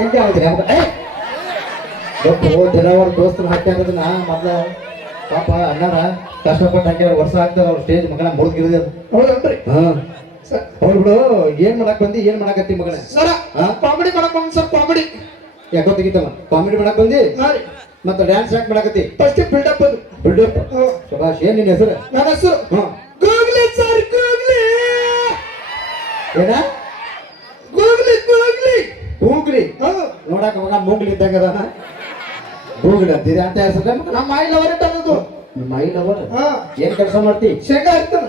ಎಂತ ಹೇಳ್ತೀರಿ ಗೊತ್ತು ದಿನವರ ದೋಸ್ತರು ಹಾಕ್ಯಾರ ನಾ ಮೊದ್ಲ ಪಾಪ ಅಣ್ಣಾರ ಕಷ್ಟಪಟ್ಟು ಹಾಕ್ಯಾರ ವರ್ಷ ಆಗ್ತಾರ ಅವ್ರ ಸ್ಟೇಜ್ ಮಗನ ಮುಳುಗಿರಿದ ಹೌದನ್ರಿ ಅವ್ರು ಏನ್ ಮಾಡಕ್ ಬಂದಿ ಏನ್ ಮಾಡಕತ್ತಿ ಮಗನ ಸರ ಕಾಮಿಡಿ ಮಾಡಕ್ ಬಂದ್ ಸರ್ ಕಾಮಿಡಿ ಯಾಕೋ ತೆಗಿತಲ್ಲ ಕಾಮಿಡಿ ಮಾಡಕ್ ಬಂದಿ ಮತ್ತೆ ಡ್ಯಾನ್ಸ್ ಯಾಕೆ ಮಾಡಕತ್ತಿ ಫಸ್ಟ್ ಬಿಲ್ಡಪ್ ಅದು ಬಿಲ್ಡಪ್ ಸುಭಾಷ್ ಏನ್ ನಿನ್ನ ಹೆಸರು ನನ್ನ ಹೆಸರು ಗೂಗ್ಲಿ ಸರ್ ಗೂಗ್ಲಿ ಏನ ಗೂಗ್ಲಿ ಗೂಗ್ಲಿ ಗೂಗ್ಲಿ ನೋಡಕ್ ಮಗ ಮೂಗ್ಲಿ ಇದ್ದಂಗ ಅದಾನ ಗೂಗ್ಲಿ ಅಂತಿದೆ ಅಂತ ಹೆಸರು ನಮ್ಮ ಮೈ ಲವರ್ ಇಟ್ಟದ್ದು ಮೈ ಲವರ್ ಏನ್ ಕೆಲಸ ಮಾಡ್ತಿ ಶೇಂಗಾ ಇರ್ತಾನ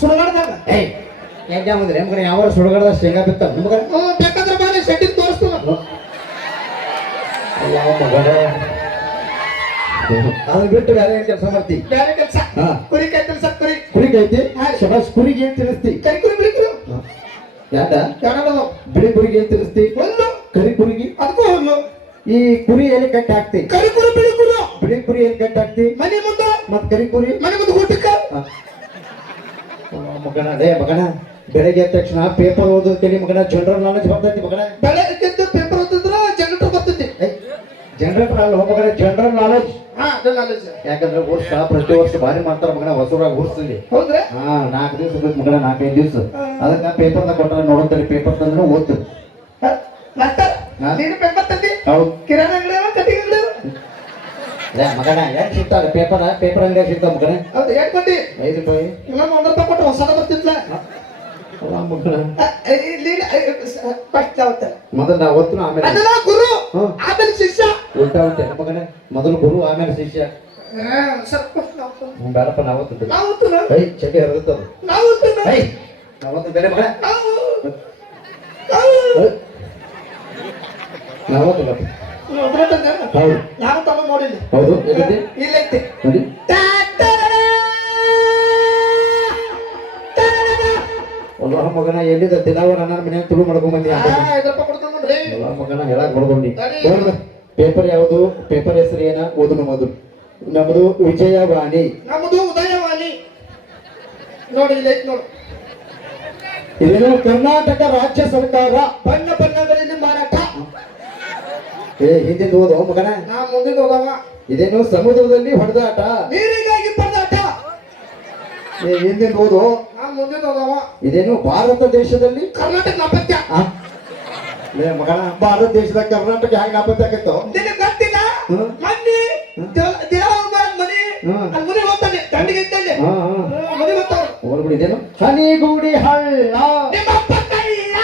ಸುಡಗಾಡ್ದಾಗ ಹೆಂಗ ಬಂದ್ರಿ ಮಗನ ಯಾವ ಸುಡಗಾಡ್ದಾಗ ಶೇಂಗಾ ಬಿತ್ತ ನಿಮ್ಗ ಬೇಕಾದ್ರೆ ಬಾರಿ ಶೆಟ್ಟಿಗೆ ತೋರಿಸ್ತಾನ ಯಾವ ಮಗನ ಅದನ್ನ ಬಿಟ್ಟು ಬೇರೆ ಏನ್ ಕೆಲಸ ಮಾಡ್ತಿ ಬೇರೆ ಕೆಲಸ ಕುರಿ ಕೈ ಕೆಲಸ ಕುರಿ ಕುರಿ ಕೈತಿ ಶಬಾಸ್ ಕುರಿಗೆ ಏನ್ ತಿಳಿಸ್ತಿ ಕರಿ ಕುರಿ ಬಿಳಿ ಕುರಿ ಯಾಡ ಯಾಡದವ ಬಿಳಿ ಕುರಿಗೆ ಏನ್ ತಿಳಿಸ್ತಿ ಹುಲ್ಲು ಕರಿ ಕುರಿಗೆ ಅದಕ್ಕೂ ಹುಲ್ಲು ಈ ಕುರಿ ಎಲ್ಲಿ ಕಟ್ಟಿ ಹಾಕ್ತಿ ಕರಿ ಕುರಿ ಬಿಳಿ ಕುರಿ ಬಿಳಿ ಕುರಿ ಎಲ್ಲಿ ಕಟ್ಟಿ ಹಾಕ್ತಿ ಮನೆ ಮುಂದೆ ಮತ್ ಕರಿ ಕುರಿ ಮನೆ ಮುಂದೆ ಊಟಕ್ಕ ಮಗನ ಅದೇ ಮಗನ ಬೆಳಗ್ಗೆ ಎದ್ದ ತಕ್ಷಣ ಪೇಪರ್ ಓದೋದ್ ಕಲಿ ಮಗನ ಜನರಲ್ ನಾಲೆಜ್ ಬರ್ತೈತಿ ಮಗನ ಬೆಳಗ್ಗೆ ಪೇಪರ್ ಓದಿದ್ರ ಜನರೇಟರ್ ಬರ್ತೈತಿ ಜನರೇಟರ್ ಅಲ್ಲ ಮಗನ ಜನರಲ್ ನಾಲೆಜ್ ನಾಲೆಜ್ ಯಾಕಂದ್ರೆ ವರ್ಷ ಪ್ರತಿ ವರ್ಷ ಭಾರಿ ಮಾಡ್ತಾರ ಮಗನ ಹೊಸೂರಾಗ ಊರ್ಸಲ್ಲಿ ಹೌದ್ರೆ 4 ದಿವಸ ಬೇಕು ಮಗನ 4-5 ದಿವಸ ಅದಕ್ಕೆ ಪೇಪರ್ನ ಕೊಟ್ಟಾರ ನೋಡಂತಾರೆ ಪೇಪರ್ ತಂದ್ರೆ ಓದ್ತದೆ ಮಾಸ್ಟರ್ ನೀನು ಪೇಪರ್ ತಂದಿ ಹೌದು ಕಿರಾಣಿ ಅಂಗಡಿ ಕಟಿಂಗ್ ಅಂಗಡಿ ಮಗನ ಯಾಕೆ ಸಿಗ್ತಾರೆ ಪೇಪರ್ ಅಂಗಡಿಯಾಗ ಸಿಗ್ತಾವ ಮಗನ ಹೌದು ಯಾಕೆ ಕೊಟ್ಟಿ 5 ರೂಪಾಯಿ ಇನ್ನೊಂದು 100 ರೂಪಾಯಿ ಕೊಟ್ಟು ಹೊಸದ ಬರ್ತಿತ್ಲ ಮಗನ ಕಷ್ಟ ಮೊದಲು ನಾ ಓದ್ತು ಆಮೇಲೆ ಅದಲ್ಲ ಗುರು ಆಮೇಲೆ ಶಿಷ್ಯ ಉಲ್ಟಾ ಉಲ್ಟೆ ಮಗನ ಮೊದಲು ಗುರು ಆಮೇಲೆ ಶಿಷ್ಯ ಸ್ವಲ್ಪ ಬೇಡಪ್ಪ ನಾವತ್ತು ನಾವು ಐ ಚಟಿ ಹರಿದತ್ತದು ನಾವತ್ತು ಬೇರೆ ಮಗನ ನಾವತ್ತು ಹೌದು ನಾನು ತಮ್ಮ ನೋಡಿಲ್ಲ ಹೌದು ಎಲ್ಲಿದೆ ಇಲ್ಲ ಐತೆ ನೋಡಿ ಅಲ್ಲ ಮಗನ ಎಲ್ಲಿದ ದಿನವ ನನ್ನ ಮನೆಯಾಗ ತುಳು ಮಾಡ್ಕೊಂಡ್ ಬಂದಿ ಮಗನ ಹೇಳಕ್ ಹೊಡ್ಕೊಂಡಿ ಪೇಪರ್ ಯಾವುದು ಪೇಪರ್ ಹೆಸರು ಏನ ಓದನು ಮೊದಲು ನಮ್ಮದು ವಿಜಯವಾಣಿ ನಮ್ಮದು ಉದಯವಾಣಿ ನೋಡಿ ಇಲ್ಲ ಐತೆ ನೋಡು ಇದೇನು ಕರ್ನಾಟಕ ರಾಜ್ಯ ಸರ್ಕಾರ ಬಣ್ಣ ಬಣ್ಣಗಳಲ್ಲಿ ಮಾರಾಟ ಹಿಂದಿನ ಓದು ಮಗನ ನಾ ಮುಂದಿನ ಹೋಗವ ಇದೇನು ಸಮುದ್ರದಲ್ಲಿ ಹೊಡೆದಾಟ ನೀರಿಗಾಗಿ ಪರದಾಟ ಹಿಂದಿನ ಓದು ನಾ ಮುಂದಿನ ಹೋಗವ ಇದೇನು ಭಾರತ ದೇಶದಲ್ಲಿ ಕರ್ನಾಟಕ ನಾಪತ್ಯ ಮಗನ ಭಾರತ ದೇಶದಾಗ ಕರ್ನಾಟಕ ಹೆಂಗ್ ನಾಪತ್ಯ ಆಗತ್ತೋ ನಿನಗೆ ಗೊತ್ತಿಲ್ಲ ಮನ್ನಿ ಮನಿ ಅಲ್ಲಿ ಮುನಿ ಹೋಗ್ತಾನೆ ದಂಡಿಗೆ ಇದ್ದಲ್ಲಿ ಮುನಿ ಹೋಗ್ತಾವ ಓದ್ಬಿಡಿ ಇದೇನು ಹನಿಗೂಡಿ ಹಳ್ಳ ನಿಮ್ಮಪ್ಪ ಕಳ್ಳ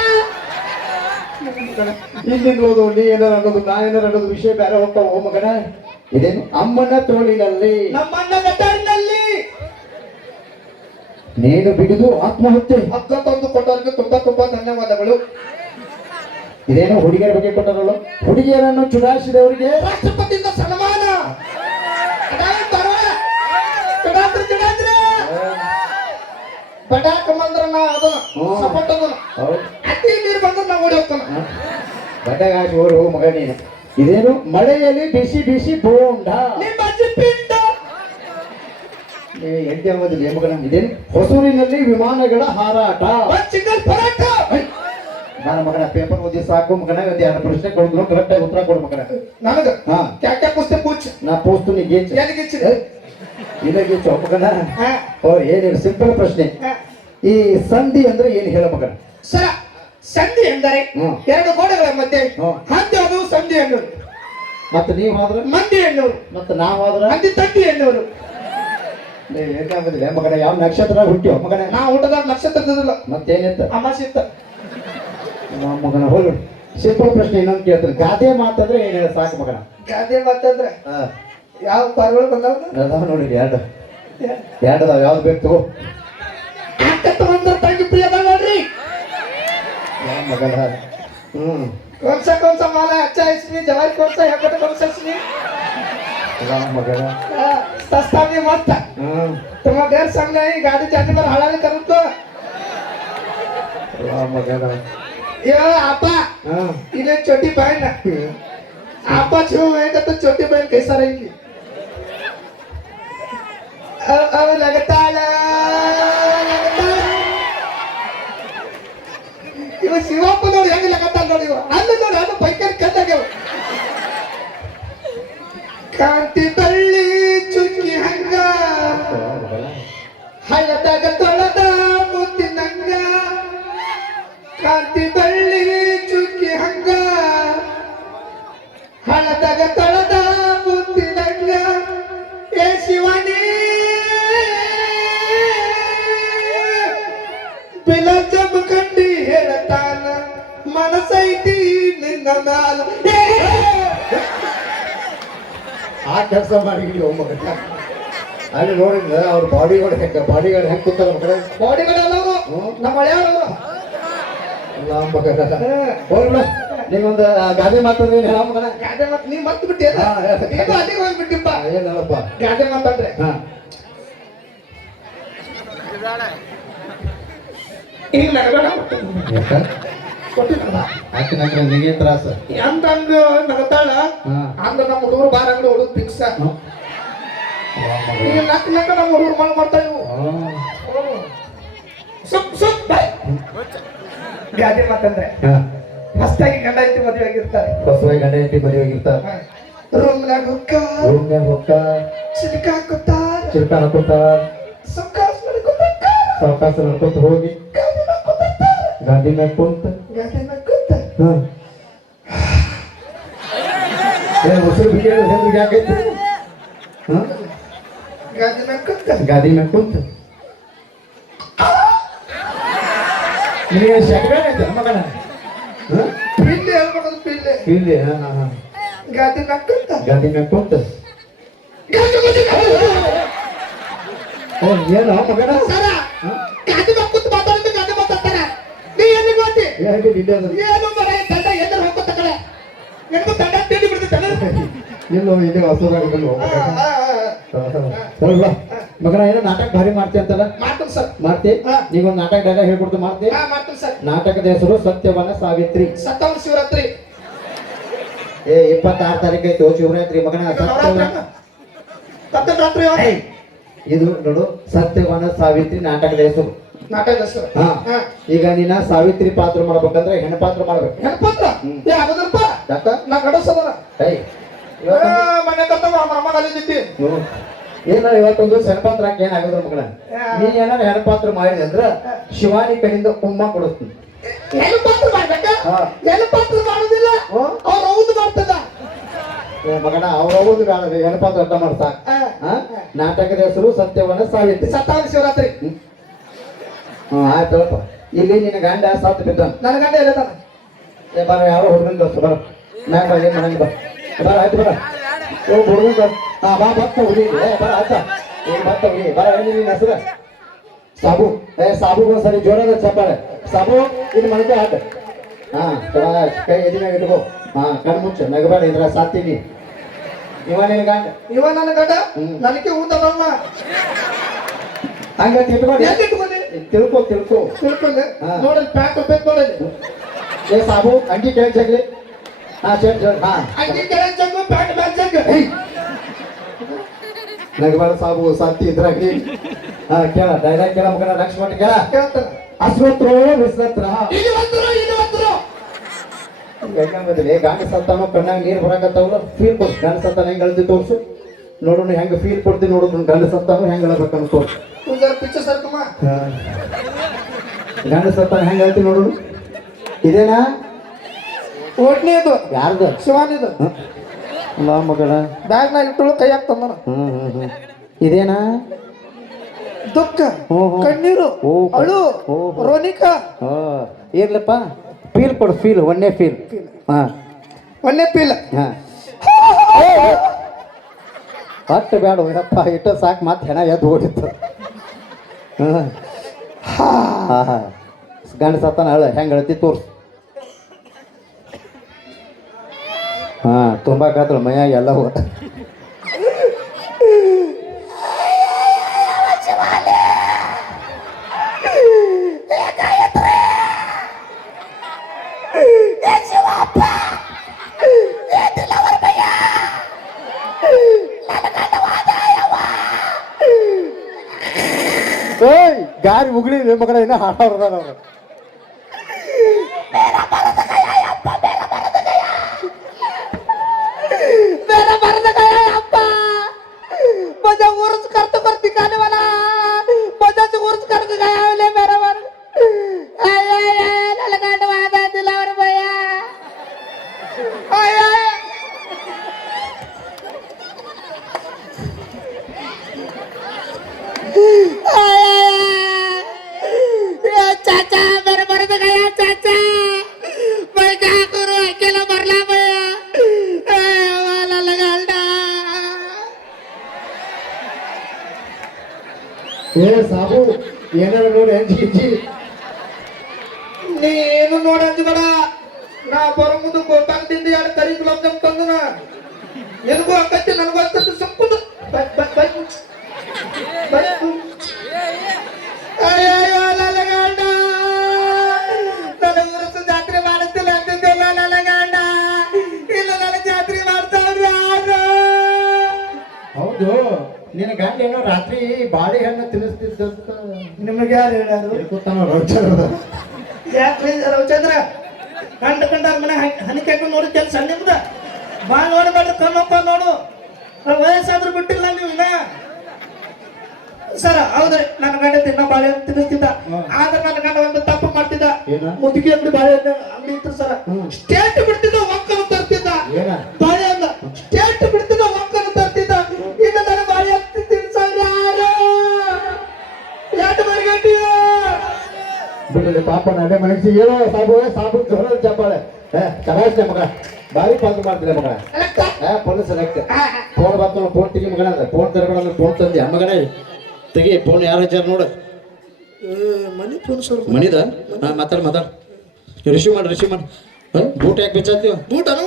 ಹಿಂದಿನ ಓದು ನೀ ಏನಾರ ಅನ್ನೋದು ನಾ ಏನಾರ ಅನ್ನೋದು ವಿಷಯ ಬೇರೆ ಹೋಗ್ತಾವ ಮಗನ ಇದೇನು ಅಮ್ಮನ ತೋಳಿನಲ್ಲಿ ನಮ್ಮಣ್ಣ ಗಟಾರಿನಲ್ಲಿ ನೇಣು ಬಿಗಿದು ಆತ್ಮಹತ್ಯೆ ಹಗ್ಗ ತಂದು ಕೊಟ್ಟವರಿಗೆ ತುಂಬಾ ತುಂಬಾ ಧನ್ಯವಾದಗಳು ಇದೇನು ಹುಡುಗಿಯರ ಬಗ್ಗೆ ಕೊಟ್ಟರಲ್ಲ ಹುಡುಗಿಯರನ್ನು ಚುನಾಯಿಸಿದವರಿಗೆ ರಾಷ್ಟ್ರಪತಿಯಿಂದ ಸನ್ಮಾನ ಬಡ ಕಮಂದ್ರ ನಾ ಅದನ್ನ ಸಪೋರ್ಟ್ ಅದನ್ನ ಅತಿ ನೀರು ಬಂದ್ರೆ ನಾ ಓಡಿ ಹೋಗ್ತಾನ ಬಡಗಾಶ್ ಓರು ಮಗ ನೀನು ಇದೇನು ಮಳೆಯಲ್ಲಿ ಬಿಸಿ ಬಿಸಿ ಬೋಂಡ ನಿಮ್ಮ ಅಜ್ಜಿ ಪಿಂಡ ಎಂಟು ಯಾವ್ದಿಲ್ಲ ಮಗನ ಇದೇನು ಹೊಸೂರಿನಲ್ಲಿ ವಿಮಾನಗಳ ಹಾರಾಟ ಚಿಕನ್ ಪರಾಟ ನನ್ನ ಮಗನ ಪೇಪರ್ ಓದಿ ಸಾಕು ಮಗನ ಒಂದು 2 ಪ್ರಶ್ನೆ ಕೊಡಿದ್ರು ಕರೆಕ್ಟ್ ಆಗಿ ಉತ್ತರ ಕೊಡು ಮಗನ ನನಗ ಕ್ಯಾಕ್ಯಾ ಪುಸ್ತಕ ಪೂಚ್ ನಾ ಪೋಸ್ತು ನೀ ಗೇಚ್ ಏನಿಗೆ ಇಲ್ಲ ಗೇಚು ಮಗನ ಅವ್ರು ಏನಿಲ್ಲ ಸಿಂಪಲ್ ಪ್ರಶ್ನೆ ಈ ಸಂಧಿ ಅಂದ್ರೆ ಏನು ಹೇಳ ಮಗನ ಸರ ಸಂಧಿ ಎಂದರೆ 2 ಗೋಡೆಗಳ ಮಧ್ಯೆ ಹಂದಿ ಅದು ಸಂಧಿ ಎನ್ನುವರು ಮತ್ತೆ ನೀವು ಹೋದ್ರೆ ಮಂದಿ ಎನ್ನುವರು ಮತ್ತೆ ನಾವು ಹೋದ್ರೆ ಮಂದಿ ತಂದಿ ಎನ್ನುವರು ಏನಾಗೋದಿಲ್ಲ ಮಗನ ಯಾವ ನಕ್ಷತ್ರ ಹುಟ್ಟಿಯೋ ಮಗನ ನಾ ಊಟದಾಗ ನಕ್ಷತ್ರದಿಲ್ಲ ಮತ್ತೇನಿತ್ತ ಅಮಾಸೆ ಇತ್ತ ಮಗನ ಹೋಲು ಸಿಂಪಲ್ ಪ್ರಶ್ನೆ ಇನ್ನೊಂದು ಕೇಳ್ತಾರೆ ಗಾದೆ ಮಾತಂದ್ರೆ ಏನ್ ಹೇಳ ಸಾಕು ಮಗನ ಗಾದೆ ಮಾತಂದ್ರೆ ಯಾವ ಪಾರ್ಗಳು ಬಂದವ ಅದಾವ ನೋಡಿ ಎರಡು ಅದಾವ ಯಾವ್ದು ಬೇಕು ತಂಗಿ ಪ್ರಿಯದ ನೋಡ್ರಿ ಮಗನ कौन सा माल है अच्छा है इसमें जवाई कौन सा है कौन सा इसमें मगन सस्ता भी मस्त तुम देर सामने ही गाड़ी जाने पर हड़ा नहीं करूँ तो मगन ये आपा इन्हें छोटी बहन आपा छू है तो छोटी बहन कैसा रहेगी अब लगता ಇವ ಶಿವಪ್ಪ ನೋಡಿ ಹೆಂಗ್ ಲೆಕ್ಕತ್ತಾನ ನೋಡಿ ಇವ ಅಲ್ಲ ನೋಡಿ ಅದು ಬೈಕಲ್ಲಿ ಕದ್ದಾಗ್ಯವ ಕಾಂತಿ ಬಳ್ಳಿ ಚುಕ್ಕಿ ಹಂಗ ಹಳ್ಳದಾಗ ತೊಳೆದ ಮುತ್ತಿನಂಗ ಕಾಂತಿ ಬಳ್ಳಿ ಚುಕ್ಕಿ ಹಂಗ ಹಳ್ಳದಾಗ ತೊಳೆದ ಮುತ್ತಿನಂಗ ಏ ಶಿವನೇ ಬಿಲಜಂ ಕಂಡಿ ಹೇಳ್ತಾನ ಮನಸೈತಿ ನಿನ್ನ ಮ್ಯಾಲ ಆ ಕೆಲಸ ಮಾಡಿ ಒಮ್ಮಗ ಅಲ್ಲಿ ನೋಡಿದ್ರೆ ಅವ್ರ ಬಾಡಿಗಾರ್ಡ್ ಹೆಂಗ್ ಕೂತಾರ ಮಕ್ಕಳ ಬಾಡಿಗಾರ್ಡ್ ಅಲ್ಲವರು ನಮ್ಮ ಹಳೆಯವರು ಹೋಗ್ಬಿಡ ನೀವೊಂದು ಗಾದೆ ಮಾತಂದ್ರೆ ಹೇಳ ಮಗನ ಗಾದೆ ಮಾತು ನೀ ಮತ್ ಬಿಟ್ಟಿ ನೀನು ಅಲ್ಲಿಗೆ ಹೋಗ್ಬಿಟ್ಟಿಪ್ಪ ಏನಲ್ಲಪ್ಪ ಗಾದೆ ಮಾತಂದ್ರೆ ಹಾ ಈಗ ನಗಬೇಡ ಆಕಿನ ನಿಗೆ ತ್ರಾಸ ಎಂತಂಗ ನಗತಾಳ ಅಂದ್ರ ನಮ್ಮ ಹುಡುಗರು ಬಾರ ಅಂಗಡಿ ಹೊಡುದು ಫಿಕ್ಸ್ ಈಗ ನಕ್ಕ ನಕ್ಕ ನಮ್ಮ ಹುಡುಗರು ಮಳೆ ಮಾಡ್ತಾ ಇವು ಸುಪ್ ಸುಪ್ ಬಾಯ್ ಗಾದೆ ಮಾತಂದ್ರೆ ಮಸ್ತಾಗಿ ಗಂಡ ಐತಿ ಮದುವೆ ಆಗಿರ್ತಾರೆ ಹೊಸವಾಗಿ ಗಂಡ ಹೆಂಡತಿ ಮದುವೆ ಆಗಿರ್ತಾರ ರೂಮ್ನಾಗ ಹೊಕ್ಕ ಚಿಲ್ಕ ಹಾಕುತ್ತಾರ ಚಿಲ್ಕ ಹಾಕೋತಾರ ಸೌಕಾಸ್ ಮಾಡ್ಕೊತಾರ ಸಾವಕಾಶ ನಡ್ಕೊಂತ ಹೋಗಿ ಗಾಡಿ ಮ್ಯಾಗ ಕುಂತ ಗಾದೆ ನಕ್ಕುತ್ತ ಉಸಿರು ಬಿಗಿ ಹೆಂಗ್ ಯಾಕೈತಿ ಗಾದೆ ನಕ್ಕುತ್ತ ಗಾದಿ ಮ್ಯಾಗ ಕುಂತ ನಿನಗೆ ಶಕ್ಬೇಡ ಐತೆ ಮಗನ ಪಿಲ್ಲೆ ಹೇಳ್ಬೇಕದು ಪಿಲ್ಲೆ ಇಲ್ಲಿ ಗಾದೆ ನಕ್ಕುತ್ತ ಗಾದಿ ಮ್ಯಾಗ ಕುಂತ ಏನು ಮಗನ ಸರ ಗಾದೆ ನಕ್ಕುತ್ತ ಮಾತಾಡಿದ್ರೆ ಗಾದೆ ಮಾತಾಡ್ತಾರ ನೀ ಎಲ್ಲಿ ಗೊತ್ತಿ ಯಾಕೆ ಇಲ್ಲಿ ಅದ ಏನು ಮರ ತಂಡ ಎಲ್ಲರೂ ಹೋಗ್ಕೊತ ಕಡೆ ನಿನಗೂ ತಂಡ ತಿಂಡಿ ಬಿಡ್ತಾನೆ ಇಲ್ಲೋ ಇಲ್ಲಿ ಹೊಸದಾಗಬೇಕು ಮಗನ ಏನೋ ನಾಟಕ ಭಾರಿ ಮಾಡ್ತಿ ಅಂತಲ್ಲ ಮಾಡ್ತೀನಿ ಸರ್ ಮಾಡ್ತಿ ನೀವೊಂದು ನಾಟಕ ಡೈಲಾಗ್ ಹೇಳ್ಕೊಡ್ತು ಮಾಡ್ತಿ ಮಾಡ್ತೀನಿ ಸರ್ ನಾಟಕದ ಹೆಸರು ಸತ್ಯವನ ಸಾವಿತ್ರಿ ಸತ್ತವನ ಶಿವರಾತ್ರಿ 26 ತಾರೀಕು ಐತಿ ಶಿವರಾತ್ರಿ ಮಗನ ಸತ್ತವನ ರಾತ್ರಿ ಇದು ನೋಡು ಸತ್ಯವನ ಸಾವಿತ್ರಿ ನಾಟಕದ ಹೆಸರು ನಾಟಕದ ಹೆಸರು ಈಗ ನೀನ ಸಾವಿತ್ರಿ ಪಾತ್ರ ಮಾಡ್ಬೇಕಂದ್ರೆ ಹೆಣ್ಣು ಪಾತ್ರ ಮಾಡ್ಬೇಕು ಹೆಣ್ಪತ್ರ ಆಗೋದಲ್ಪ ಯಾಕ ನಾ ಗಡಸದನ ಏಯ್ ಮನೆ ಕತ್ತವ ಅಮ್ಮ ಅಲ್ಲಿದ್ದಿ ಏನ ಇವತ್ತೊಂದು ಸೆಣಪಾತ್ರ ಹಾಕಿ ಏನಾಗದ್ರ ಮಗನ ನೀ ಏನಾರ ಹೆಣಪಾತ್ರ ಮಾಡಿದೆ ಅಂದ್ರ ಶಿವಾನಿ ಕಡೆಯಿಂದ ಉಮ್ಮ ಕೊಡಿಸ್ತೀನಿ ಹೆಣ್ಪಾತ್ರ ಮಾಡ್ಬೇಕ ಹೆಣ್ಪಾತ್ರ ಮಾಡೋದಿಲ್ಲ ಅವ್ರ ಹೌದು ಮಾಡ್ತದ ಮಗನ ಅವ್ರವ್ರದ್ದು ಬೇಡ ಹೆಣಪಾತ್ರ ಅರ್ಥ ಮಾಡ್ತಾ ನಾಟಕದ ಹೆಸರು ಸತ್ಯವನ ಸಾವಿತ್ರಿ ಸತ್ತವನ ಶಿವರಾತ್ರಿ ಆಯ್ತಪ್ಪ ಇಲ್ಲಿ ನಿನ್ನ ಗಂಡ ಸತ್ತು ಬಿದ್ದಾನ ನನ್ನ ಗಂಡ ಎಲ್ಲದಾನ ಬರ ಯಾರೋ ಹುಡುಗನ್ ಬಸ್ ಬರ ಮ್ಯಾಗ ಬರ ಏನ್ ಮಾಡಂಗ ಬರ ಆಯ್ತು ಬರ ಹುಡುಗನ್ ಬಸ್ ಬಾ ಬತ್ತ ಹುಡಿ ಬರ ಆಯ್ತಾ ಬತ್ತ ಹುಡಿ ಬರ ಏನು ನಿನ್ನ ಹೆಸರು ಸಾಬು ಸಾಬು ಒಂದ್ಸರಿ ಜೋರಾದ ಚಪ್ಪಾಳೆ ಸಾಬು ಇದು ಮನಕೆ ಆಟ ಕೈ ಎದಿನಾಗ ಇಟ್ಕೋ ಕಣ್ ಮುಚ್ಚ ನಗಬೇಡ ಇದ್ರ ಸಾತ್ತೀನಿ ಇವ ನಿನ್ ಗಂಡ ಇವ ನನ್ನ ಗಂಡ ನನಗೆ ಊಟದಮ್ಮ ಹಂಗ ತಿಳ್ಕೊಂಡು ಎಲ್ಲಿ ಇಟ್ಕೊಂಡಿ ತಿಳ್ಕೊ ತಿಳ್ಕೊಂಡೆ ನೋಡಲ್ಲಿ ಪ್ಯಾಂಟ್ ಬೇಕು ನೋಡಲ್ಲಿ ಸಾಬು ಅಂಗಿ ಕೇಳ್ಸಾಗ್ಲಿ ಅಂಗಿ ಕೆಳಗೆ ಜಗ್ಗು ಪ್ಯಾಂಟ್ ಮೇಲೆ ಜಗ್ಗು ನಗಬೇಡ ಸಾಬು ಸಾತಿ ಇದ್ರಾಗಿ ಕೇಳ ಡೈಲಾಗ್ ಕೇಳ ಮಗನ ಲಕ್ಷ್ಮಣ ಕೇಳ ಕೇಳ್ತಾನ ಅಶ್ವತ್ರೋ ವಿಶ್ವತ್ರ ಇದು ಹೆಂಗಂದ್ರೆ ಗಾಂಡ ಸತ್ತಾನೋ ಕಣ್ಣಾಗ ನೀರು ಬರಾಕತ್ತಾವಲ್ಲ ಫೀಲ್ ಕೊಡ್ತು ಗಂಡ ಸತ್ತಾನ ಹೆಂಗ್ ಅಳ್ತಿ ತೋರ್ಸು ನೋಡೋಣ ಹೆಂಗ ಫೀಲ್ ಕೊಡ್ತಿ ನೋಡೋದು ಗಂಡ ಸತ್ತಾನೋ ಹೆಂಗ್ ಅಳಬೇಕನ್ನು ತೋರ್ಸು ಪಿಕ್ಚರ್ ಸರ್ಕಮ್ಮ ಗಂಡ ಸತ್ತಾನ ಹೆಂಗ್ ಅಳ್ತಿ ನೋಡೋಣ ಇದೇನಾ ಓಟ್ನೇದು ಯಾರ್ದು ಶಿವಾನಿದು ಅಲ್ಲ ಮಗಳ ಬ್ಯಾಗ್ನಾಗ ಇಟ್ಟಳು ಕೈ ಹಾಕ್ತಂದನ ಇದೇನಾ ದುಃಖ ಕಣ್ಣೀರು ಅಳು ರೋನಿಕಾ ಇರ್ಲಪ್ಪ ಫೀಲ್ ಕೊಡು ಫೀಲ್ ಒನ್ನೇ ಫೀಲ್ ಒನ್ನೇ ಪೀಲ್ ಒಟ್ಟು ಬೇಡ ಯಪ್ಪ ಇಟ್ಟು ಸಾಕು ಮತ್ತೆ ಹೆಣ ಎದ್ದು ಓಡಿತ್ತು ಗಂಡ ಸತ್ತಾನ ಅಳ ಹೆಂಗೆ ಅಳತಿ ತೋರ್ಸು ತುಂಬಾಕತ್ರ ಮೈಯಾಗ ಎಲ್ಲ ಗಾರಿ ಮುಗಿಲಿ ಮಗನ ಇನ್ನ ಹಾಡವ್ರದಾರ ಅವರು मेरा मर्द गया अप्पा माझ्या उर्स करतो करती काने मला माझ्याच उर्स करत गया ले मेरा मर्द आय आय आय ललगांड वादा दिलावर बया आय आय चाचा मेरा मर्द गया चाचा मैं क्या करूं अकेला मरला मैं वाला लगालडा ಏ ಸಾಬು ಏನಾರ ನೋಡಿ ಅಂಜಿ ನೀನು ನೋಡ ಅಂಜಬೇಡ ನಾ ಬರೋ ಮುಂದೆ ಗೊತ್ತಾಗ್ತಿದ್ದೆ ಎರಡು ಕರಿ ಗುಲಾಬ್ ಜಾಮ್ ತಂದನ ನಿನಗೂ ಅಕ್ಕತ್ತಿ ನನಗೂ ಅಕ್ಕತ್ತಿ ಸಂಪುದ ಅಯ್ಯೋ ಲಲಗಾಂಡ ನನ್ನ ಊರಸ ಜಾತ್ರೆ ಮಾಡಿಸ್ತಿಲ್ಲ ಅಂತಿದ್ದೆಲ್ಲ ಲಲಗಾಂಡ ಇಲ್ಲ ನನ್ನ ಜಾತ್ರೆ ಮಾಡ್ತಾವ್ರಿ ಯಾರು ಹೌದು ನಿನ್ನ ಗಂಡ ಏನೋ ರಾತ್ರಿ ಬಾಳೆಹಣ್ಣು ತಿನ್ನಿಸ್ತಿದ್ದಂತ ನಿಮಗೆ ಯಾರು ಹೇಳಾರು ಕೂತಾನ ರವಿಚಂದ್ರ ಯಾಕ್ರಿ ರವಿಚಂದ್ರ ಕಂಡ ಮನೆ ಹನಿ ಕೆಟ್ಟು ನೋಡಿ ಕೆಲಸ ನಿಮ್ದ ಬಾ ನೋಡಬೇಡ್ರಿ ಕಣ್ಣಪ್ಪ ನೋಡು ವಯಸ್ಸಾದ್ರೂ ಬಿಟ್ಟಿಲ್ಲ ನೀವು ಇನ್ನ ಸರ ಹೌದ್ರಿ ನನ್ನ ಗಂಡ ತಿನ್ನ ಬಾಳೆ ತಿನ್ನಿಸ್ತಿದ್ದ ಆದ್ರೆ ನನ್ನ ಗಂಡ ಒಂದು ತಪ್ಪು ಮಾಡ್ತಿದ್ದ ಮುದುಕಿ ಅಂಗಡಿ ಬಾಳೆ ಅಂಗಡಿ ಇತ್ತು ಸರ ಸ್ಟೇಟ್ ಬಿಡ್ತಿದ್ದ ಒಕ್ಕಲು ತರ್ತಿದ್ದ ಬಾಳೆ ಅಂದ ಸ್ಟೇಟ್ ಬಿಡ್ತಿದ್ದ ಒಕ್ಕಲು ತರ್ತಿದ್ದ ಈಗ ನನ್ನ ಬಾಳೆ ಹತ್ತಿ ತಿನ್ಸವ್ರು ಯಾರು ಎರಡು ಮರಿಗಂಡಿ ಬಿಡಲಿ ಪಾಪ ನಡೆ ಮನಸ್ಸಿ ಏನೋ ಸಾಬು ಜೋರ ಚಪ್ಪಾಳೆ ಕರಾಯ್ತೆ ಮಗ ಬಾರಿ ಪಾತ್ರ ಮಾಡ್ತಿಲ್ಲ ಮಗ ಪೊಲೀಸ್ ಸೆಲೆಕ್ಟ್ ಫೋನ್ ಬರ್ತಾವ ಫೋನ್ ತೆಗಿ ಮಗನ ಫೋನ್ ತರಬೇಡ ಫೋನ್ ತಂದಿ ಮಗನ ತೆಗಿ ಫೋನ್ ಯಾರು ಹಚ್ಚಾರ ನೋಡು ಮನಿ ಫೋನ್ ಸರ್ ಮನಿದ ಮಾತಾಡ ರಿಸೀವ್ ಮಾಡಿ ಬೂಟ್ ಯಾಕೆ ಬೆಚ್ಚಾತೀವ ಬೂಟನು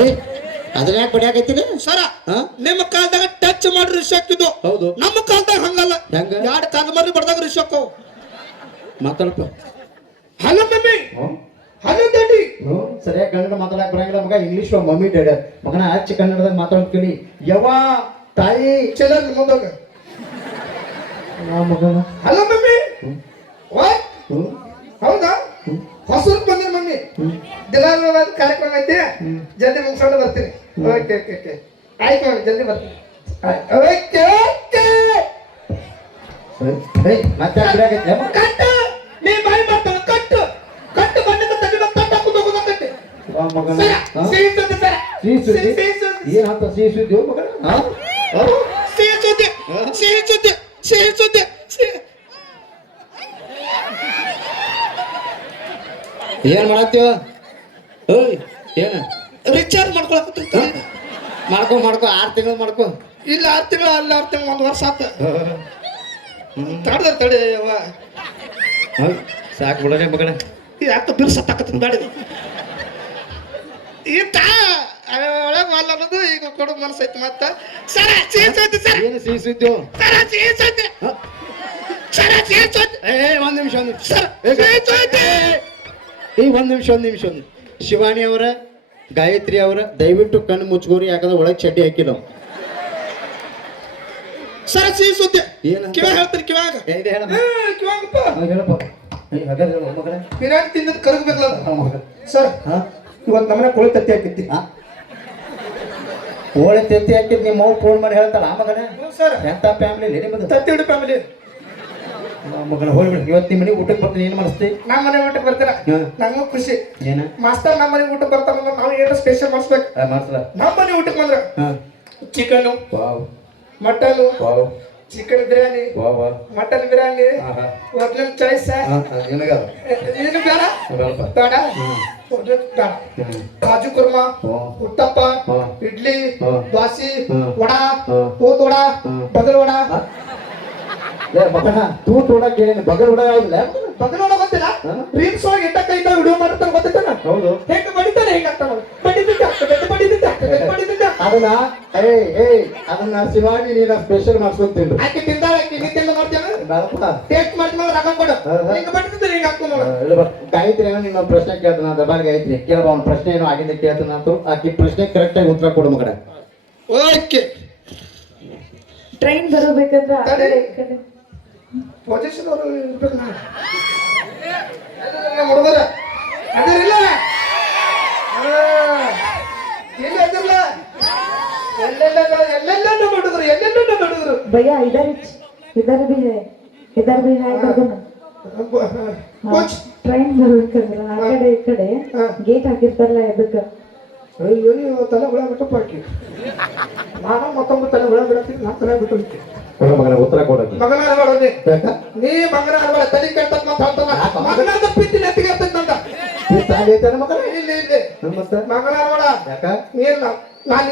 ಏಯ್ ಅದನ್ನ ಯಾಕೆ ಬಡಿಯಾಕೈತಿಲ್ಲ ಸರ ನಿಮ್ಮ ಕಾಲದಾಗ ಟಚ್ ಮಾಡಿ ರಿಷ್ ಹಾಕಿದ್ದು ಹೌದು ನಮ್ಮ ಕಾಲದಾಗ ಹಂಗಲ್ಲ ಹೆಂಗ ಎರಡು ಕಾಲ ಮರಿ ಬಡ್ದಾಗ ರಿಷ್ ಹಾಕೋ ಮಾತಾಡಪ್ಪ ಹಲೋ ಮಮ್ಮಿ ಹಲೋ ಡ್ಯಾಡಿ ಸರಿಯಾಗಿ ಕನ್ನಡ ಮಾತಾಡಕ್ ಬರಂಗಿಲ್ಲ ಮಗ ಇಂಗ್ಲೀಷ್ ಮಮ್ಮಿ ಡ್ಯಾಡಿ ಮಗನ ಹಚ್ಚಿ ಕನ್ನಡದಾಗ ಮಾತಾಡೋದ್ ಕೇಳಿ ಯವ್ವ ತಾಯಿ ಚಲ ಮುಂದಾಗ ಮಗನ ಹಲೋ ಮಮ್ಮಿ ವಾಟ್ ಹೌದಾ ಹೊಸೂರು ಬಂದಿನ ಮಮ್ಮಿ ದಿನ ಕಾರ್ಯಕ್ರಮ ಐತಿ ಜಲ್ದಿ ಮುಗಿಸ್ಕೊಂಡು ಬರ್ತೀನಿ ಓಕೆ ಓಕೆ ಓಕೆ ಆಯ್ತು ಮಮ್ಮಿ ಜಲ್ದಿ ಬರ್ತೀನಿ ಓಕೆ ಓಕೆ ಮತ್ತೆ ಕಟ್ಟು ನೀ ಬಾಯಿ ಮಾಡ್ತಾವ ಕಟ್ಟು ಕಟ್ಟು ಬಣ್ಣಕ್ಕೆ ತೆಗೆದ ಕಟ್ಟು ಹಾಕೊಂಡು ಹೋಗೋದ ಕಟ್ಟಿ ಮಗನ ಸಿಹಿ ಸುದ್ದಿ ಸರ ಸಿಹಿ ಸುದ್ದಿ ಏನಂತ ಸಿಹಿ ಸುದ್ದಿ ಮಗನ ಸಿಹಿ ಸುದ್ದಿ ಸಿಹಿ ಸುದ್ದಿ ಸಿಹಿ ಸುದ್ದಿ ಏನ್ ಮಾಡತ್ತೀವ ಓಯ್ ಏನ ರಿಚಾರ್ಜ್ ಮಾಡ್ಕೊಳಕತ್ತೀನಿ ಮಾಡ್ಕೊ 6 ತಿಂಗಳು ಮಾಡ್ಕೊ ಇಲ್ಲ 6 ತಿಂಗಳು ಅಲ್ಲ 6 ತಿಂಗಳು 1 ವರ್ಷ ಆತ ತಡೆ ಯವ್ವ ಸಾಕು ಬಿಡನೆ ಮಗನ ಯಾಕೆ ಬಿರ್ಸ ತಕ್ಕತ್ತೀನಿ ಬೇಡ ಈತ ಒಳಗೆ ಅಲ್ಲ ಅನ್ನೋದು ಈಗ ಕೊಡೋ ಮನಸ್ಸೈತಿ ಮತ್ತ ಸರ ಸಿಹಿ ಸುದ್ದಿ ಸರ ಏನು ಸಿಹಿ ಸುದ್ದಿ ಸರ ಸಿಹಿ ಸುದ್ದಿ ಸರ ಸಿಹಿ ಸುದ್ದಿ ಒಂದ್ ನಿಮಿಷ ಸರ ಸಿಹಿ ಸುದ್ದಿ ಒಂದ್ ನಿಮಿಷ ಶಿವಾನಿ ಅವರ ಗಾಯತ್ರಿ ಅವರ ದಯವಿಟ್ಟು ಕಣ್ಣು ಮುಚ್ಕೋರಿ ಯಾಕಂದ್ರೆ ಒಳಗೆ ಚಡ್ಡಿ ಹಾಕಿಲ್ಲ ಸರ ಸಿಹಿ ಸುದ್ದಿ ಏನು ಕಿವಾಗ ಹೇಳ್ತೀನಿ ಕಿವಾಗ ಕಿವಾಗಪ್ಪ ಹೇಳಪ್ಪ ಮಗನ ಬಿರಿಯಾನಿ ತಿನ್ನದ್ ಕರಗಬೇಕಲ್ಲ ಸರ್ ಇವತ್ತು ನಮ್ಮನೆ ಕೋಳಿ ತತ್ತಿ ಹಾಕಿತ್ತಿ ಕೋಳಿ ತತ್ತಿ ಹಾಕಿದ್ ನಿಮ್ಮ ಅವ್ವ ಫೋನ್ ಮಾಡಿ ಹೇಳ್ತಾಳ ಮಗನ ಸರ್ ಎಂತ ಫ್ಯಾಮಿಲಿ ನಿಮ್ಮದು ತತ್ತಿ ಹಿಡಿ ಫ್ಯಾಮಿಲಿ ಮಗನ ಹೋಗ್ಬಿಡಿ ಇವತ್ತು ನಿಮ್ಮ ಮನೆಗೆ ಊಟಕ್ಕೆ ಬರ್ತೀನಿ ಏನು ಮಾಡಿಸ್ತಿ ನಮ್ಮ ಮನೆ ಊಟಕ್ಕೆ ಬರ್ತೀರ ನಂಗೂ ಖುಷಿ ಏನ ಮಾಸ್ತರ್ ನಮ್ಮ ಮನೆ ಊಟಕ್ಕೆ ಬರ್ತಾರ ನಾವು ಏನೋ ಸ್ಪೆಷಲ್ ಮಾಡಿಸ್ಬೇಕು ಮಾಡ್ಸಲ ನಮ್ಮ ಮನೆ ಊಟಕ್ಕೆ ಬಂದ್ರ chicken wow mutton wow chicken biryani wow wow mutton biryani ಒಟ್ನ ಚಾಯ್ಸ್ ಏನಾಗ ಏನು ಬೇಡ ಬೇಡ ಬೇಡ ಕಾಜು ಕುರ್ಮಾ ಉತ್ತಪ್ಪ ಇಡ್ಲಿ ದೋಸೆ ವಡಾ ತೂತ್ ವಡಾ ಬಗಲ್ ವಡಾ ಮಗನ ತೂತ್ ವಡ ಕೇಳಿ ಬಗಲ್ ವಡ ಯಾವ್ದಿಲ್ಲ ಬಗಲ್ ವಡ ಗೊತ್ತಿಲ್ಲ ರೀಲ್ಸ್ ಒಳಗೆ ಇಟ್ಟ ಕೈ ವಿಡಿಯೋ ಮಾಡ್ತಾನೆ ಗೊತ್ತಿತ್ತಾನ ಹೌದು ಹೆಂಗ ಬಡಿತಾನೆ ಹೆಂಗ ಆಗ್ತಾನ ಬಡಿದಿದ್ದ ಅದನ್ನ ಶಿವಾನಿ ನೀನ ಸ್ಪೆಷಲ್ ಮಾಡ್ಸ್ಕೊಂತೀನಿ ಆಕೆ ತಿಂದಾಳ ಆಕೆ ನೀ ತಿಂದ ನೋಡ್ತೇನೆ ಟೇಸ್ಟ್ ಮಾಡಿದ್ಮೇಲೆ ರೊಕ್ಕ ಕೊಡು ಹಿಂಗ ಬಡಿದಿದ್ರೆ ಹಿಂಗ ಹಾಕ್ತು ನೋಡು ಗಾಯತ್ರಿ ಏನೋ ನಿಮ್ಮ ಪ್ರಶ್ನೆ ಕೇಳ್ತಾನ ದಬಾರ್ ಗಾಯತ್ರಿ ಕೇಳಬ ಅವ್ನ ಪ್ರಶ್ನೆ ಏನೋ ಆಗಿದ್ದೆ ಕೇಳ್ತಾನ ಅಂತ ಆಕಿ ಪ್ರಶ್ನೆ ಕರೆಕ್ಟ್ ಆಗಿ ಉತ್ತರ ಕೊಡು ಮಗನ ಓಕೆ ಟ್ರೈನ್ ಬರಬೇಕಂದ್ರೆ ಪೊಸಿಷನ್ ಅವರು ಇರ್ಬೇಕು इधर भी है ಕರ್ಕೊಂಡು ಕೋಚ್ ಟ್ರೈನ್ ಬರ್ಬೇಕಂದ್ರ ಆ ಕಡೆ ಈ ಕಡೆ ಗೇಟ್ ಹಾಕಿರ್ತಾರಲ್ಲ ಎದಕ್ಕ ಅಯ್ಯೋ ತಲೆ ಹುಳ ಬಿಟ್ಟಪ್ಪ ಹಾಕಿ ನಾನು ಮತ್ತೊಂದು ತಲೆ ಹುಳ ಬಿಡತ್ತೀನಿ ನಾನು ತಲೆ ಬಿಟ್ಟು ಕೊಡು ಮಗನ ಉತ್ತರ ಕೊಡಕ್ಕೆ ಮಗನ ಅನ್ಬೇಡ ಯಾಕ ನೀ ಮಗನ ಅನ್ಬೇಡ ತಲೆ ಕೆಟ್ಟತ್ ಅಂತ ಹೇಳ್ತಾನ ಮಗನಾದ ಪಿತ್ತಿ ನೆತ್ತಿಗೆ ಇರ್ತೈತಿ ನಂದ ತಾಗೈತೇನ ಮಗನ ಇಲ್ಲಿ ಇಲ್ಲಿ ಮತ್ತೆ ಮಗನ ಅನ್ಬೇಡ ಯಾಕ ನೀನ್ ನಾನು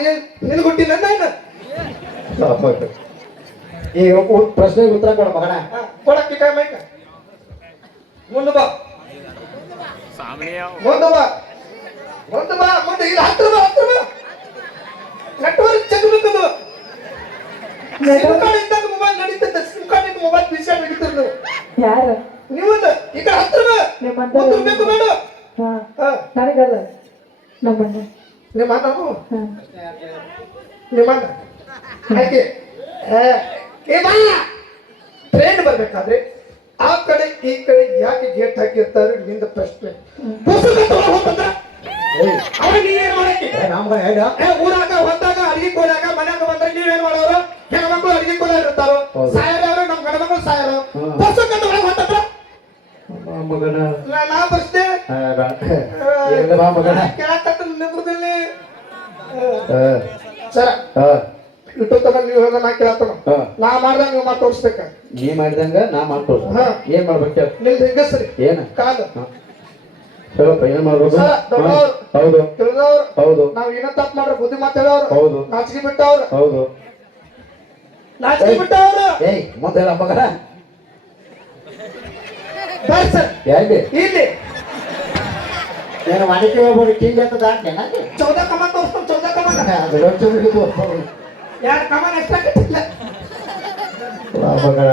ನಿನ್ ಗುಟ್ಟಿನ ಇನ್ನು ಈಗ ಪ್ರಶ್ನೆಗೆ ಉತ್ತರ ಕೊಡ ಮಗನ ಕೊಡಕ್ಕೆ ಕೈ ಮೈಕ ಮುಂದೆ ಬಾ ಮುಂದೆ ಬಾ ಮುಂದೆ ಬಾ ಮುಂದೆ ಇಲ್ಲಿ ಹತ್ರ ಬಾ ನೆಟ್ವರ್ಕ್ ಚೆಕ್ಬೇಕದು ಸಿಮ್ ಕಾರ್ಡ್ ಇದ್ದಾಗ ಮೊಬೈಲ್ ನಡೀತದೆ ಸಿಮ್ ಕಾರ್ಡ್ ಇದ್ದು ಮೊಬೈಲ್ ಬಿಸಿ ನಡೀತಿರ್ದು ಯಾರ ನೀವು ಈಗ ಹತ್ರ ಬಾ ನಿಮ್ಮಂತ ಮುಂದೆ ಬೇಕು ಬೇಡ ಹಾ ನನಗಲ್ಲ ನಮ್ಮಣ್ಣ ನಿಮ್ಮ ಅಣ್ಣನು ಹಾ ನಿಮ್ಮ ಅಣ್ಣ ಹಾಗೆ ಏ ಬಾ ಟ್ರೈನ್ ಬರ್ಬೇಕಾದ್ರೆ ಆ ಕಡೆ ಈ ಕಡೆ ಯಾಕೆ ಗೇಟ್ ಹಾಕಿರ್ತಾರೆ ನಿಂದ ಪ್ರಶ್ನೆ ಪುಸ್ತಕ ತಗೊಂಡು ಹೋಗ್ಬಂದ್ರ ಅವಾಗ ನೀವೇನ್ ಮಾಡಕ್ಕೆ ಊರಾಗ ಹೊಂದಾಗ ಅಡಿಗೆ ಕೋಲಾಗ ಮನ್ಯಾಗ ಬಂದಾಗ ನೀವೇನ್ ಮಾಡೋರು ಹೆಣ್ಮಕ್ಳು ಅಡಿಗೆ ಕೋಲ ಇರ್ತಾರೋ ಸಾಯರವ್ರು ನಮ್ ಗಂಡ್ಮಕ್ಳು ಸಾಯರು ಪುಸ್ತಕ ತಗೊಂಡು ಹೊಂತಂದ್ರ ಮಗನ ನಾ ಬರ್ಸ್ದೆ ಮಗನ ಕೇಳತ್ತ ನಿಂದ್ರದಲ್ಲಿ ಸರ ಇಟ್ಟು ತಗೊಂಡು ನೀವು ಹೇಳ ನಾ ಕೇಳತ್ತನ ನಾ ಮಾಡ್ದಾಗ ನೀವು ಮಾತು ತೋರಿಸ್ಬೇಕ ನೀ ಮಾಡಿದಂಗ ನಾ ಮಾಡ್ತೋರ್ ಏನ್ ಮಾಡ್ಬೇಕು ನಿಮ್ದು ಹೆಂಗಸ್ರಿ ಏನ ಕಾಲು ಹೇಳಪ್ಪ ಏನ್ ಮಾಡ್ಬೇಕು ಸರ ದೊಡ್ಡವ್ರು ಹೌದು ತಿಳಿದವ್ರು ಹೌದು ನಾವ್ ಏನೋ ತಪ್ಪು ಮಾಡ್ರೆ ಬುದ್ಧಿ ಮಾತು ಹೇಳೋರು ಹೌದು ನಾಚಿಕೆ ಬಿಟ್ಟವ್ರು ಹೌದು ನಾಚಿಕೆ ಬಿಟ್ಟವ್ರು ಏಯ್ ಮುಂದೆ ಹೇಳ ಮಗನ ಬರ್ರಿ ಸರ್ ಯಾಕೆ ಇಲ್ಲಿ ಏನು ಮಾಡಿಕೆ ಹೋಗ್ಬೋದು ಕಿಂಗ್ ಆಗ್ತದ ಚೌದ ಕಮಾನ್ ತೋರಿಸ್ತಾನ ಚೌದ ಕಮಾನ್ ಯಾರ ಕಮಾನ್ ಎಷ್ಟಾಗತ್ತಿಲ್ಲ ಮಗನ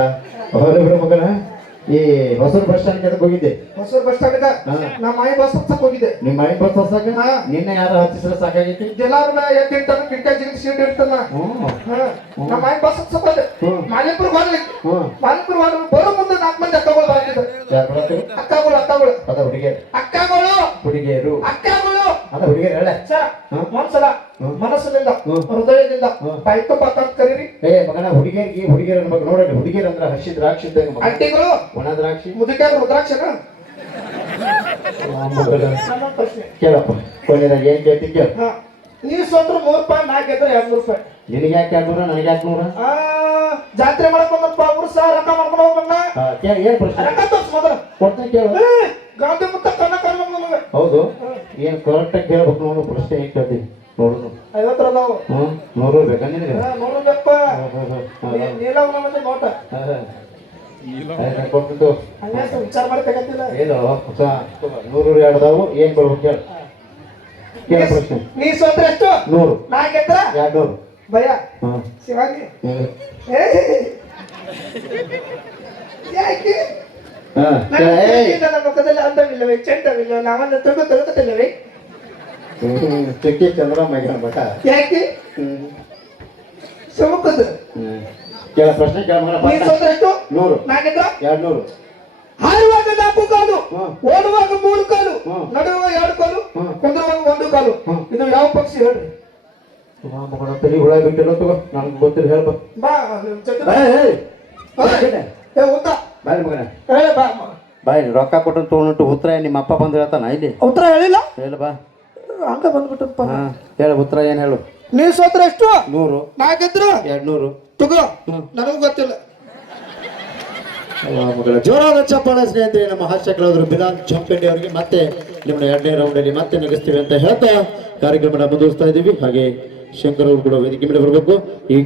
ಮಗನ ಈ ಹೊಸೂರು ಬಸ್ ಸ್ಟ್ಯಾಂಡ್ ಅದಕ್ಕೆ ಹೋಗಿದ್ದೆ ಹೊಸೂರು ಬಸ್ ಸ್ಟ್ಯಾಂಡ್ ನಮ್ಮ ಮಾಯಿ ಬಸ್ ಹಚ್ಚಕ್ ಹೋಗಿದ್ದೆ ನಿಮ್ಮ ಮನೆ ಬಸ್ ಹೊಸಾಕ ನಿನ್ನೆ ಯಾರು ಹಚ್ಚಿದ್ರೆ ಸಾಕಾಗೈತಿ ಎಲ್ಲಾರು ಎದ್ದಿರ್ತಾನ ಕಿಟಕಿ ಜಿಗಿದ ಸೀಟ್ ಇರ್ತಾನ ನಮ್ಮ ಮಾಯಿ ಬಸ್ ಹಚ್ಚಕ್ ಹೋದೆ ಮಾಲಿಪುರ ಹೋಗ್ಲಿ ಮಾಲಿಪುರ ಹೋದ್ರೆ ಬರೋ ಮುಂದೆ 4 ಮಂದಿ ಅಕ್ಕಗಳು ಬರ್ತಿದ್ರು ಅಕ್ಕಗಳು ಅದ ಹುಡುಗಿಯರು ಅಕ್ಕಗಳು ಹುಡುಗಿಯರು ಅಕ್ಕಗಳು ಅದ ಹುಡುಗಿಯರು ಹೇಳ ಸರ ಒಂದ್ಸಲ ಮನಸ್ಸಿನಿಂದ ಹೃದಯದಿಂದ ಬಾಯ್ತು ಮಾತಾಡ್ ಕರೀರಿ ಏ ಮಗನ ಹುಡುಗಿಯರ ಅನ್ಬೇಕು ನೋಡಲಿ ಹುಡುಗಿಯರು ಅಂದ್ರೆ ಹಸಿ ದ್ರಾಕ್ಷಿ ಇದ್ದಂಗೆ ಮಗ. ಅಂಟಿಗಳು ಒಣ ದ್ರಾಕ್ಷಿ ಮುದುಕ್ಯಾರ ರುದ್ರಾಕ್ಷನ ನನ್ನ ಪ್ರಶ್ನೆ ಕೇಳಪ್ಪ ಕೊನೆದಾಗ ಏನ್ ಕೇಳ್ತಿ ಕೇಳ ನೀವು ಸೋತ್ರ 3 ರೂಪಾಯಿ ನಾ ಗೆದ್ರೆ 200 ರೂಪಾಯಿ ನಿನಗೆ ಯಾಕೆ 200 ನನಗೆ ಯಾಕೆ 100 ಜಾತ್ರೆ ಮಾಡಕ್ ಬಂದಪ್ಪ ಅವ್ರು ಸಹ ರೊಕ್ಕ ಮಾಡ್ಕೊಂಡು ಹೋಗ್ಬಣ್ಣ ಕೇಳ ಏನ್ ಪ್ರಶ್ನೆ ರೊಕ್ಕ ತೋರ್ಸ್ ಮೊದಲ ಕೊಡ್ತೇನೆ ಕೇಳು ಗಾಂಧಿ ಮುತ್ತ ಕಣ್ಣ ಕಾಣ್ಬೇಕು ನಮಗೆ ಹೌದು ಏನ್ ಕರೆಕ್ಟಾಗಿ ಕೇಳ್ಬೇಕು ನೋಡು ಪ್ರಶ್ನೆ ಹೆಂಗ್ ಕೇಳ್ತೀನಿ ನೋಡು 50 ಅದಾವು 100 ಬೇಕಾ ನಿನಗೆ 100 ಬೇಕಪ್ಪ ನೀಲವನ ಮತ್ತೆ ನೋಟ ಕೊಟ್ಟು ಹಂಗೆ ವಿಚಾರ ಮಾಡಿ ತಗತ್ತಿಲ್ಲ ಏನು 100 ಎರಡದಾವು ಏನ್ ಕೊಡ್ಬೇಕು ಕೇಳ ಕೇಳ ಪ್ರಶ್ನೆ ನೀ ಸೋತ್ರ ಎಷ್ಟು 100 ನಾ ಗೆದ್ರ 200 ಭಯ ಶಿವಾಜಿ ಯಾಕೆ ನನ್ನ ಮುಖದಲ್ಲಿ ಅಂದವಿಲ್ಲವೇ ಚೆಂದವಿಲ್ಲ ನಾವನ್ನ ತಗೋತಿಲ್ಲವೇ ಚೆಕ್ಕಿ ಚಂದ್ರಮ್ಮ ಬಟ ಯಾಕೆ ಸುಮುಖದ ಕೇಳ ಪ್ರಶ್ನೆ ಕೇಳ ನೀ ಸೋತ್ರ ಎಷ್ಟು 100 ನಾ ಗೆದ್ರ 200 ಹಾರುವಾಗ 4 ಕಾಲು ಓಡುವಾಗ 3 ಕಾಲು ನಡುವಾಗ 2 ಕಾಲು ಕುಂದ್ರುವಾಗ 1 ಕಾಲು ಇದು ಯಾವ ಪಕ್ಷಿ ಹೇಳ್ರಿ ಮಗನ ತಲೆ ಹುಳ ಬಿಟ್ಟಿರೋ ತಗೋ ನನಗೆ ಗೊತ್ತಿಲ್ಲ ಹೇಳ್ಬ ಬಾ ಉತ್ತರ ಬಾಯ್ ಮಗನ ಹೇಳ ಬಾ ಬಾಯ್ ರೊಕ್ಕ ಕೊಟ್ಟು ತೊಗೊಂಡು ಉತ್ತರ ನಿಮ್ಮ ಅಪ್ಪ ಬಂದು ಹೇಳ್ತಾನ ಇಲ್ಲಿ ಉತ್ತರ ಹೇಳಿಲ್ಲ ಹೇಳ ಬಾ ಹಂಗ ಬಂದ್ಬಿಟ್ಟಪ್ಪ ಹೇಳ ಉತ್ತರ ಏನ್ ಹೇಳು ನೀವ್ ಸೋತ್ರ ಎಷ್ಟು 100 ನಾ ಗೆದ್ರು 200 ತಗೋ ನನಗೂ ಗೊತ್ತಿಲ್ಲ ಮಗಳ ಜೋರಾದ ಚಪ್ಪಾಳೆ ಸ್ನೇಹಿತರೆ ನಮ್ಮ ಹಾಸ್ಯ ಕಲಾವಿದರು ಬಿಲಾಲ್ ಚಂಪೆಂಡಿ ಅವರಿಗೆ ಮತ್ತೆ ನಿಮ್ಮ 2ನೇ ರೌಂಡ್ ಅಲ್ಲಿ ಮತ್ತೆ ನಗಿಸ್ತೀವಿ ಅಂತ ಹೇಳ್ತಾ ಕಾರ್ಯಕ್ರಮನ ಮುಂದುವರಿಸ್ತಾ ಇದ್ದೀವಿ. ಹಾಗೆ ಶಂಕರ್ ಅವರು ಕೂಡ ವೇದಿಕೆ ಮೇಲೆ ಬರಬೇಕು. ಈ